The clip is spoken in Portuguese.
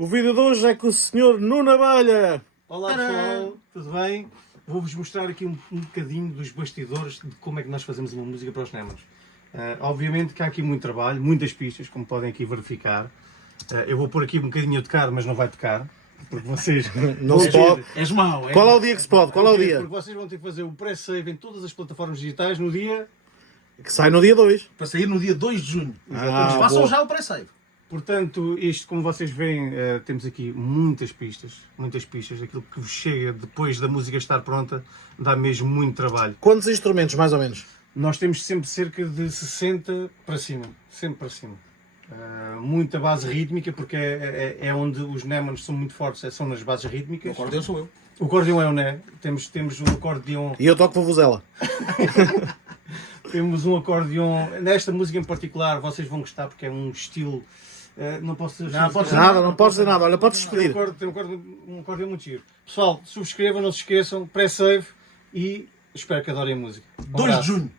O vídeo de hoje é com o Sr. Nuno Abelha. Olá pessoal, tudo bem? Vou-vos mostrar aqui um bocadinho dos bastidores de como é que nós fazemos uma música para os Nemons. Obviamente que há aqui muito trabalho, muitas pistas, como podem aqui verificar. Eu vou pôr aqui um bocadinho a tocar, mas não vai tocar, porque vocês... Não se pode. És mau, é? Qual é o dia que se pode? Qual é o dia? Porque vocês vão ter que fazer o pré-save em todas as plataformas digitais no dia... Que sai no dia 2. Para sair no dia 2 de junho. Ah, Façam boa. já o pré-save. Portanto, isto, como vocês veem, temos aqui muitas pistas. Aquilo que vos chega depois da música estar pronta dá mesmo muito trabalho. Quantos instrumentos, mais ou menos? Nós temos sempre cerca de 60 para cima, sempre para cima. Muita base rítmica, porque é onde os Nemons são muito fortes, são nas bases O rítmicas. acordeão sou eu. O acordeão é o Né, temos um acordeão, E eu toco vuvuzela. temos um acordeão, nesta música em particular vocês vão gostar porque é um estilo, não posso dizer Não, pode dizer Nada, não podes dizer nada. Olha, podes Tem despedir. um acordeão muito giro. Pessoal, subscrevam, não se esqueçam, pré-save e espero que adorem a música. Um 2 de abraço. junho.